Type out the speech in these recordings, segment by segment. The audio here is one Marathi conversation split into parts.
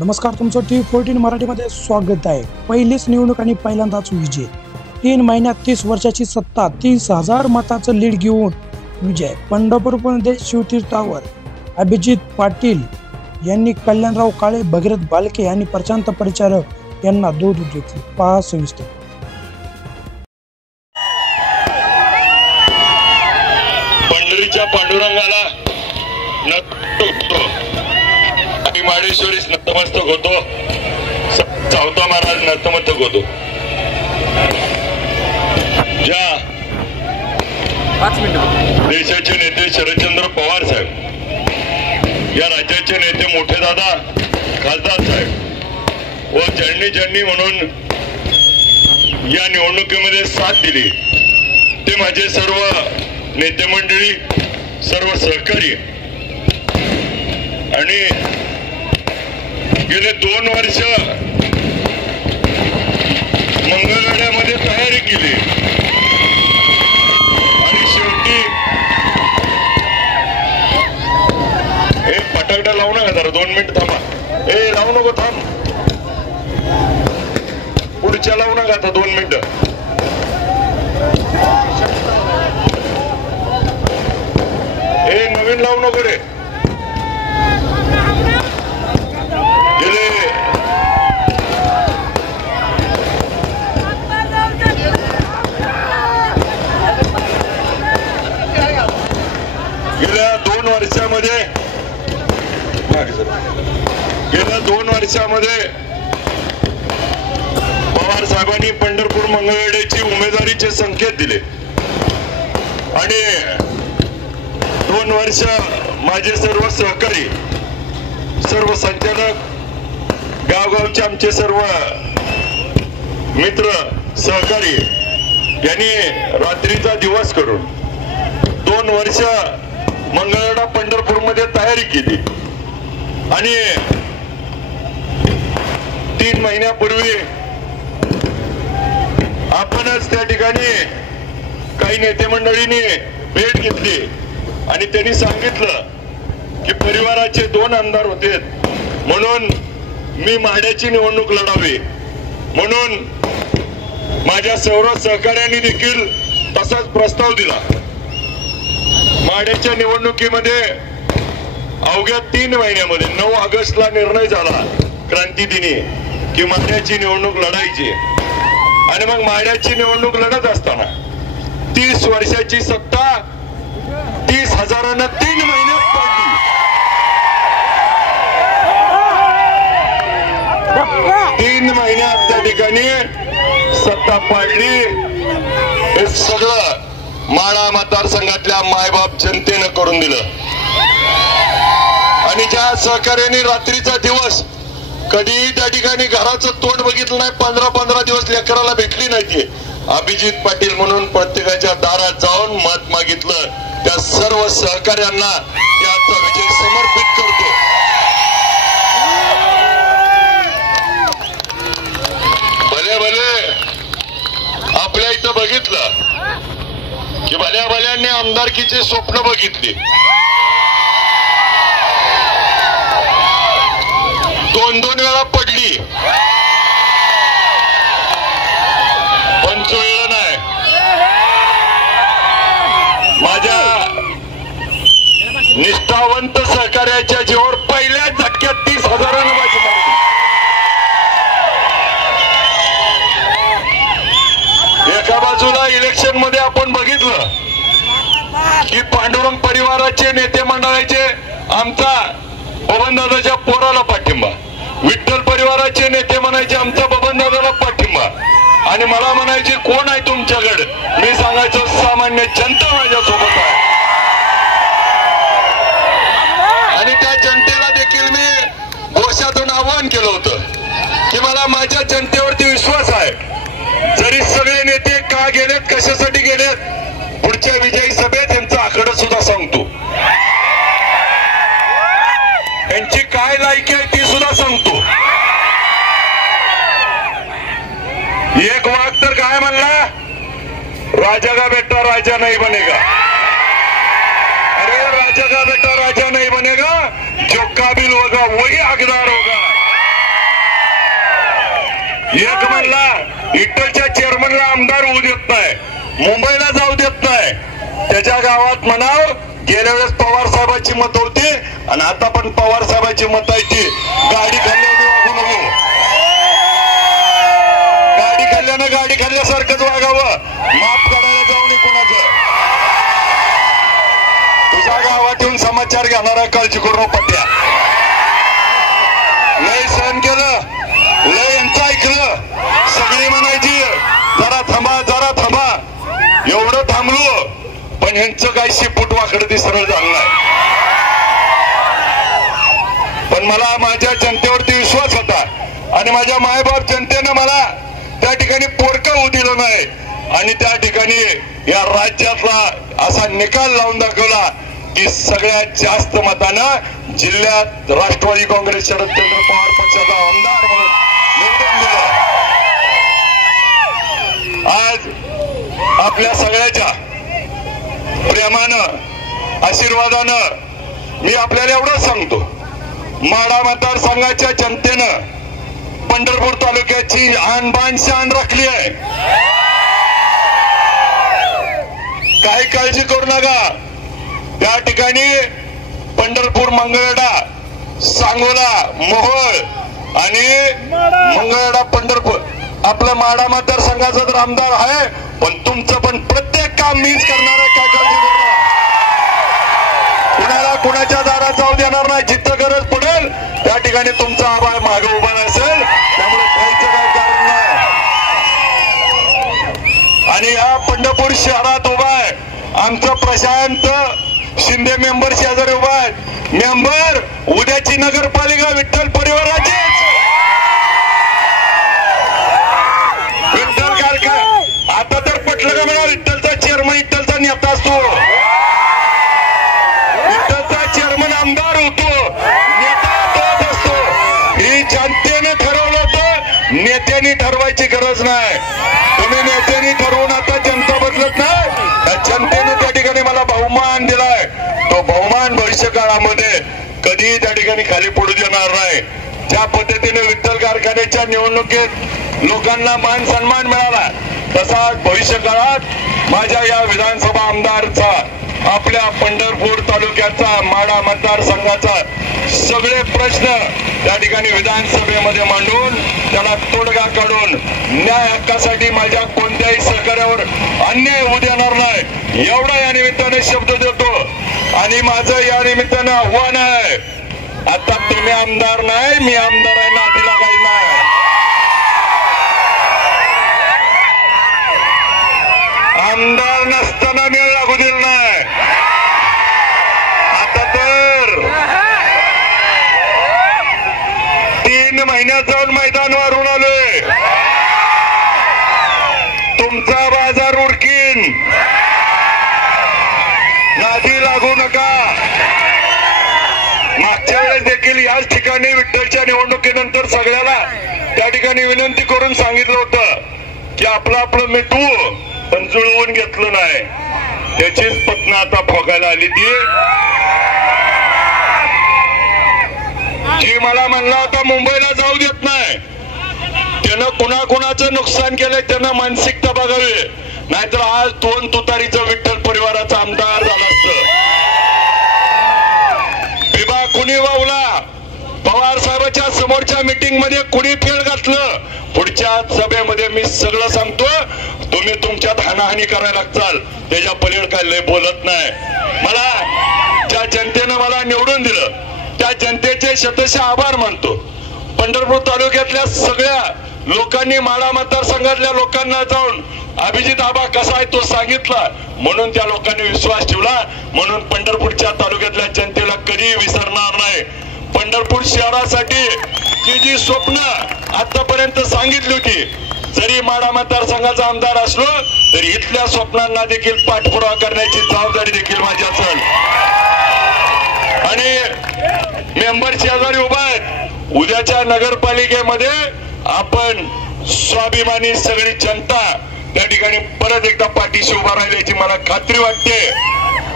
नमस्कार, तुमचं T14 मराठीमध्ये स्वागत आहे। पहिलीच निवडणूक आणि पहिल्यांदाच विजय। 3 महिन्यात 30 वर्षाची सत्ता, 30,000 मताचं लीड घेऊन विजय। पंढरपूरमध्ये शिवतीर्थावर अभिजित पाटील यांनी कल्याणराव काळे, भगीरथ बालके आणि प्रशांत परिचारक यांना दूध घेतले। पहा सविस्तर। पंढरीच्या पांडुरंगाला माडेश्वरीस नतमस्तक होतो, सावता महाराज नतमस्तक होतो। ज्या देशाचे नेते शरदचंद्र पवार साहेब, या राज्याचे नेते मोठे दादा खासदार साहेब व ज्यांनी म्हणून या निवडणुकीमध्ये साथ दिली ते माझे सर्व नेते मंडळी, सर्व सहकारी आणि गेले 2 वर्ष मंगळवेढ्यामध्ये तयारी केली आणि शेवटी हे फटाकड्या लावू नका, जरा 2 मिनिट थांबा। हे लावू नको, थांब, पुढच्या लावू नका आता 2 मिनिट। हे नवीन लावू नको रे। गेल्या 2 वर्षामध्ये पवार साहेबांनी पंढरपूर मंगळवेढ्याची उमेदवारीचे संकेत दिले आणि 2 वर्ष माझे सर्व सहकारी, सर्व संचालक, गावगावचे आमचे सर्व मित्र सहकारी यांनी रात्रीचा दिवस करून 2 वर्ष मंगळवेढा पंढरपूरमध्ये तयारी केली आणि 3 महिन्यापूर्वी आपणच त्या ठिकाणी काही नेते मंडळींनी भेट घेतली आणि त्यांनी सांगितलं की परिवाराचे 2 आमदार होते म्हणून मी माढ्याची निवडणूक लढावी, म्हणून माझ्या सर्व सहकार्यांनी देखील तसाच प्रस्ताव दिला। माढ्याच्या निवडणुकीमध्ये अवघ्या 3 महिन्यामध्ये 9 ऑगस्टला निर्णय झाला क्रांती दिनी की माढ्याची निवडणूक लढायची आणि मग माढ्याची निवडणूक लढत असताना 30 वर्षाची सत्ता 30,000 3 महिन्यात पडली। 3 महिन्यात त्या ठिकाणी सत्ता पाडली। हे सगळं माढा मतदारसंघातल्या मायबाप जनतेनं करून दिलं आणि ज्या सहकार्याने रात्रीचा दिवस कधीही त्या ठिकाणी घराचं तोंड बघितलं नाही, 15 दिवस लेकराला भेटली नाही, अभिजित पाटील म्हणून प्रत्येकाच्या दारात जाऊन मत मागितलं, त्या सर्व सहकार्यांना याचा विजय समर्पित करतो। भले आपल्या इथं बघितलं की भल्यांनी आमदारकीचे स्वप्न बघितले, 2 वेळा पडली, पण जुळलं नाही। माझ्या निष्ठावंत सहकार्याच्या जीवावर पहिल्याच झटक्यात 30,000 बाजी मारली। एका बाजूला इलेक्शन मध्ये आपण बघितलं की पांडुरंग परिवाराचे नेते मंडळाचे आमचा बबनदादाच्या पोराला पाठिंबा, विठ्ठल परिवाराचे नेते म्हणायचे आमचा बबनदादाला पाठिंबा आणि मला म्हणायचे कोण आहे तुमच्याकडे, मी सांगायचो सामान्य जनता माझ्यासोबत आहे आणि त्या जनतेला देखील मी घोषातून आवाहन केलं होतं की मला माझ्या जनतेवरती विश्वास आहे, जरी सगळे नेते का गेलेत, कशासाठी गेलेत, पुढच्या विजयी सभेत यांचा आकडा सुद्धा सांगतो, यांची काय लायकी आहे ती सुद्धा सांगतो। एक वाघ तर काय म्हणला, राजा का बेटा राजा नहीं बनेगा। अरे राजा का बेटा राजा नहीं बनेगा, जो काबिल होगा वही हकदार होगा। एक म्हणला इटलच्या चेअरमनला आमदार होऊ देत नाही, मुंबईला जाऊ देत नाही. त्याच्या गावात म्हणाव गेल्या वेळेस पवार साहेबांची मत होती आणि आता पण पवार साहेबांची मत आहे ती गाडी खाल्ल्याने वागू नको. गाडी खाल्ल्यानं गाडी खाल्ल्यासारखंच वागावं. माफ करायला जाऊ नये कोणाचं. तुझ्या गावात येऊन समाचार घेणारा काळजी करू पट्ट्या. लय सहन केलं, लय यांचं ऐकलं. सगळी म्हणायची जरा थांबा जरा थांबा. एवढं थांबलो पण ह्यांचं काही शेपूट वाकडं ते सरळ झालं नाही. पण मला माझ्या जनतेवरती विश्वास होता आणि माझ्या मायबाप जनतेनं मला त्या ठिकाणी पोरकं होऊ दिलं नाही आणि त्या ठिकाणी या राज्यातला असा निकाल लावून दाखवला की सगळ्यात जास्त मतानं जिल्ह्यात राष्ट्रवादी काँग्रेस शरदचंद्र पवार पक्षाचा आमदार म्हणून निवडून दिलं. आज आपल्या सगळ्याच्या प्रेमानं आशीर्वादानं मी आपल्याला एवढंच सांगतो, माढा मतदारसंघाच्या जनतेनं पंढरपूर तालुक्याची आणबाण शान राखली आहे. काही काळजी करू नका. त्या ठिकाणी पंढरपूर, मंगळवेढा, सांगोला, मोहोळ आणि मंगळवेढा पंढरपूर आपलं माढा मतदारसंघाचा तर आमदार आहे, पण तुमचं पण प्रत्येक काम मीच करणार आहे. काय काळजी करू नका. कुणाला कुणाच्या दारात जाऊ देणार नाही. जिथं गरज पडेल त्या ठिकाणी तुमचा आभार मागे उभा नसेल, त्यामुळे काहीच काय कारण नाही. आणि या पंढरपूर शहरात उभा आहे आमचं प्रशांत शिंदे मेंबर शेजारी उभा आहेत. मेंबर उद्याची नगरपालिका विठ्ठल परिवाराचीच. विठ्ठल कारखाना आता तर पटलं का मला, विठ्ठलचा चेअरमन विठ्ठलचा नेता असतो. विठ्ठलचा चेअरमन आमदार होतो, नेता तोच असतो. ही जनतेने ठरवलं होतं, नेत्यांनी ठरवायची गरज नाही. तुम्ही नेत्यांनी ठरवून आता जनता बदलत नाही. जनतेने त्या ठिकाणी मला बहुमान दिलाय. तो बहुमान भविष्य काळामध्ये कधीही त्या ठिकाणी खाली पडू देणार नाही. ज्या पद्धतीने विठ्ठल कारखान्याच्या निवडणुकीत लोकांना मान सन्मान मिळाला, तसा भविष्य काळात माझ्या या विधानसभा आमदारचा, आपल्या पंढरपूर तालुक्याचा, माढा मतदारसंघाचा सगळे प्रश्न त्या ठिकाणी विधानसभेमध्ये मांडून त्याला तोडगा काढून न्याय हक्कासाठी माझ्या कोणत्याही सहकार्यावर अन्याय होऊ देणार नाही, एवढा या निमित्ताने शब्द देतो. आणि माझं या निमित्तानं आव्हान आहे, आता तुम्ही आमदार नाही, मी आमदार आहे, नातीला काही नाही. आमदार नसताना मेळ लागू दिला नाही. आता तर 3 महिन्यात जाऊन मैदानावरून आलोय. तुमचा बाजार उरकीन, नादी लागू नका. मागच्या वेळेस देखील याच ठिकाणी विठ्ठलच्या निवडणुकीनंतर सगळ्याला त्या ठिकाणी विनंती करून सांगितलं होतं की आपलं आपलं मिटवू, पण जुळवून घेतलं नाही. त्याचीच पत्न आता भोगायला आली ती. जी मला म्हणला होता मुंबईला जाऊ देत नाही, त्यानं कुणाकुणाचं नुकसान केलंय त्यानं मानसिकता बघावी, नाहीतर आज 2 तुतारीचं विठ्ठल परिवाराचा आमदार झाला असतं. विभा कुणी वावला, पवार साहेबांच्या समोरच्या मीटिंग मध्ये कुणी फेल घातलं, पुढच्या सभेमध्ये मी सगळं सांगतो. तुम्ही तुमच्यात हाणाहाणी करायला लागचाल, त्याच्या पलीकडे काय लय बोलत नाही. मला ज्या जनतेनं मला निवडून दिलं त्या जनतेचे शतशः आभार मानतो. पंढरपूर तालुक्यातल्या सगळ्या लोकांनी, माढा मतदारसंघातल्या लोकांना जाऊन अभिजित आबा कसा आहे तो सांगितला, म्हणून त्या लोकांनी विश्वास ठेवला. म्हणून पंढरपूरच्या तालुक्यातल्या जनतेला कधीही विसरणार नाही. पंढरपूर शहरासाठी जी जी स्वप्न आतापर्यंत सांगितली होती, जरी माढा मतदारसंघाचा आमदार असलो तरी इथल्या स्वप्नांना देखील पाठपुरावा करण्याची जबाबदारी देखील माझी असेल. आणि मेंबर शेजारी उभा आहेत. उद्याच्या नगरपालिकेमध्ये आपण स्वाभिमानी सगळी जनता त्या ठिकाणी परत एकदा पाठीशी उभा राहिल्याची मला खात्री वाटते.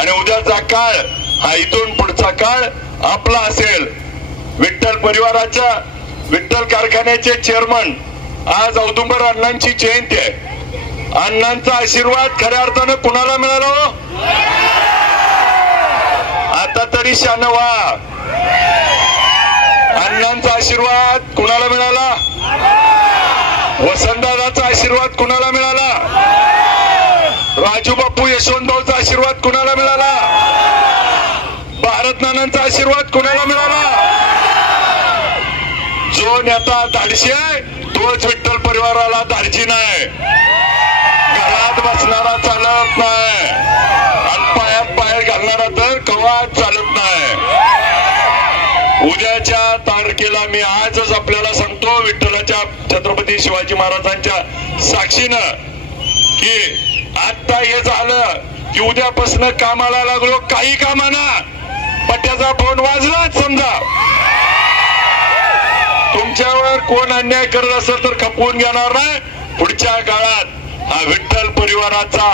आणि उद्याचा काळ हा इथून पुढचा काळ आपला असेल. विठ्ठल परिवाराच्या, विठ्ठल कारखान्याचे चेअरमन आज औदुंबर अण्णांची जयंती आहे. अण्णांचा आशीर्वाद खऱ्या अर्थानं कुणाला मिळाला हो? आता तरी शान व्हा. अण्णांचा आशीर्वाद कुणाला मिळाला? वसंतदादाचा आशीर्वाद कुणाला मिळाला? राजू बापू यशवंतभाऊचा आशीर्वाद कुणाला मिळाला? भारत नानांचा आशीर्वाद कुणाला मिळाला? जो नेता धाडशी आहे तोच विठ्ठल परिवाराला धाडशी नाही. घरात बसणारा चालत नाही आणि पायात पाय घालणारा तर कवाच चालत नाही. उद्याच्या तारखेला मी आजच आपल्याला सांगतो विठ्ठलाच्या छत्रपती शिवाजी महाराजांच्या साक्षीनं की आता हे झालं की उद्यापासून कामाला लागलो. काही कामाना पट्ट्याचा फोन वाजलाच समजा तुमच्यावर कोण अन्याय करत असेल तर खपवून घेणार नाही. पुढच्या काळात हा विठ्ठल परिवाराचा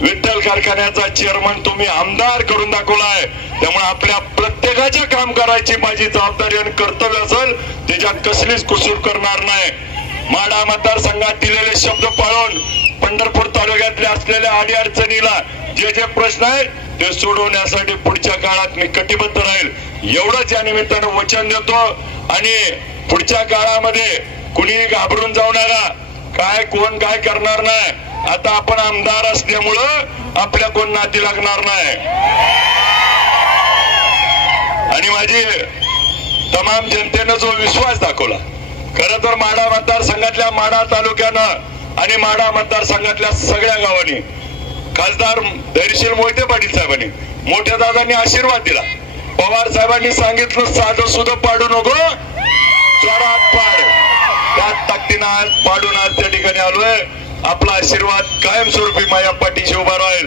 विठ्ठल कारखान्याचा चेअरमन तुम्ही आमदार करून दाखवलाय. त्यामुळे आपल्या प्रत्येकाच्या काम करायची माझी जबाबदारी आणि कर्तव्य असेल त्याच्यात कसलीच कुसूर करणार नाही. माढा मतदारसंघात दिलेले शब्द पाळून पंढरपूर तालुक्यातल्या असलेल्या अडीअडचणीला जे जे प्रश्न आहेत ते सोडवण्यासाठी पुढच्या काळात मी कटिबद्ध राहील एवढंच या निमित्तानं वचन देतो. आणि पुढच्या काळामध्ये कुणीही घाबरून जाऊ नका. काय कोण काय करणार नाही. आता आपण आमदार असल्यामुळं आपल्या कोण नाती लागणार नाही. आणि माझी तमाम जनतेनं जो विश्वास दाखवला खरं तर माढा मतदारसंघातल्या माढा तालुक्यानं आणि माढा मतदारसंघातल्या सगळ्या गावांनी खासदार धैर्यशील मोहिते पाटील साहेबांनी मोठ्या दादांनी आशीर्वाद दिला. पवार साहेबांनी सांगितलं साधं सुद्धा पाडू नको जोरात पाड. त्यात ताकदीनं आज पाडून आज त्या ठिकाणी आलोय. आपला आशीर्वाद कायमस्वरूपी माझ्या पाठीशी उभा राहील.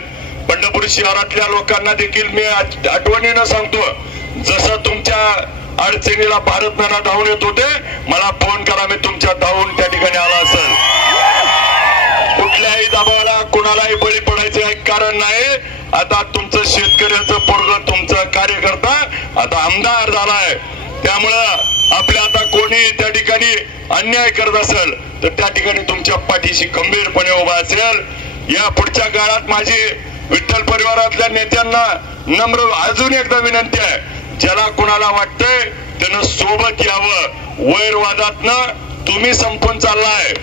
पंढरपूर शहरातल्या लोकांना देखील मी आठवणीनं सांगतो जसं तुमच्या अडचणीला भारत नाना धावून येत होते मला फोन करा मी तुमच्या धावून त्या ठिकाणी आला असेल. कुठल्याही दबावाला कुणालाही बळी पडायचं एक कारण नाही. आता तुमचं शेतकऱ्याचं पोरग तुमचं कार्यकर्ता आता आमदार झालाय. त्यामुळं आपल्या आता कोणी त्या ठिकाणी अन्याय करत असेल तर त्या ठिकाणी तुमच्या पाठीशी खंबीरपणे उभा असेल. या पुढच्या काळात माझी विठ्ठल परिवारातल्या नेत्यांना नम्र अजून एकदा विनंती आहे ज्याला कुणाला वाटतंय त्यानं सोबत यावं. वैरवादातनं तुम्ही संपून चाललाय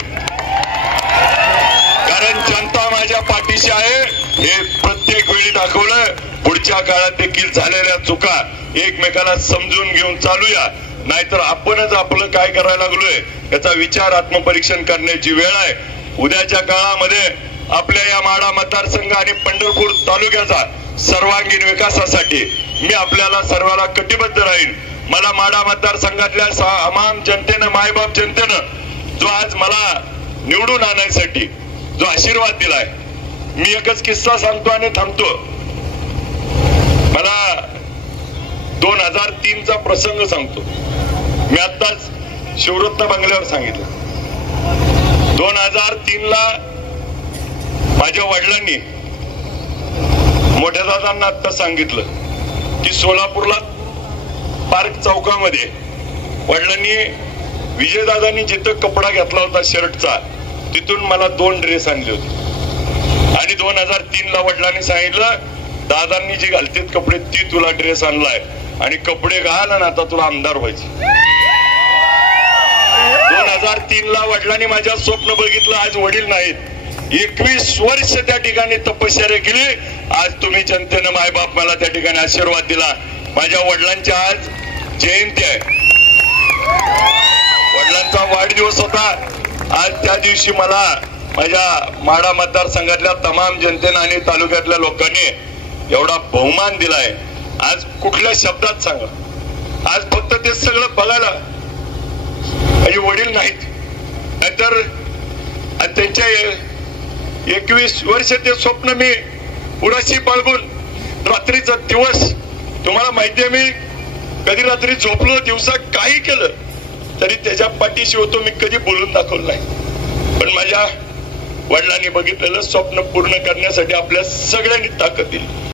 कारण जनता माझ्या पाठीशी आहे हे प्रत्येक वेळी दाखवलं. पुढच्या काळात देखील झालेल्या चुका एकमेकाला समजून घेऊन चालूया. नाहीतर आपणच आपलं काय करायला लागलोय याचा विचार आत्मपरीक्षण करण्याची वेळ आहे. उद्याच्या काळामध्ये आपल्या या माढा मतदारसंघ आणि पंढरपूर तालुक्याचा सर्वांगीण विकासासाठी मी आपल्याला सर्वांना कटिबद्ध राहील. मला माढा मतदारसंघातल्या तमाम जनतेनं मायबाप जनतेनं जो आज मला निवडून आणण्यासाठी जो आशीर्वाद दिलाय मी एकच किस्सा सांगतो आणि थांबतो. मला 2003 चा प्रसंग सांगतो. मी आताच शिवरत्न बंगल्यावर सांगितलं 2003 ला माझ्या वडिलांनी मोठ्या दादांना आता सांगितलं की सोलापूरला पार्क चौकामध्ये वडिलांनी विजयदादांनी जिथं कपडा घेतला होता शर्टचा तिथून मला 2 ड्रेस आणले होते. आणि 2003 ला वडिलांनी सांगितलं दादांनी जे घालतेत कपडे ती तुला ड्रेस आणलाय आणि कपडे घाल आणि आता तुला आमदार व्हायचे. 2003 ला वडिलांनी माझ्या स्वप्न बघितलं. आज वडील नाहीत. 21 वर्ष त्या ठिकाणी तपश्चर्या केली. आज तुम्ही जनतेनं मायबाप मला त्या ठिकाणी आशीर्वाद दिला. माझ्या वडिलांची आज जयंती आहे. वडिलांचा वाढदिवस होता. आज त्या दिवशी मला माझ्या माढा मतदारसंघातल्या तमाम जनतेनं आणि तालुक्यातल्या लोकांनी एवढा बहुमान दिलाय. आज कुठल्या शब्दात सांगा. आज फक्त ते सगळं बघायला माझे वडील नाहीत नाहीतर त्यांच्या 21 वर्ष ते स्वप्न मी पुराशी बाळगून रात्रीचा दिवस तुम्हाला माहितीये मी कधी रात्री झोपलो दिवसा काही केलं तरी त्याच्या पाठीशी होतो. मी कधी बोलून दाखवलं नाही. पण माझ्या वडिलांनी बघितलेलं स्वप्न पूर्ण करण्यासाठी आपल्या सगळ्यांनी ताकद दिली.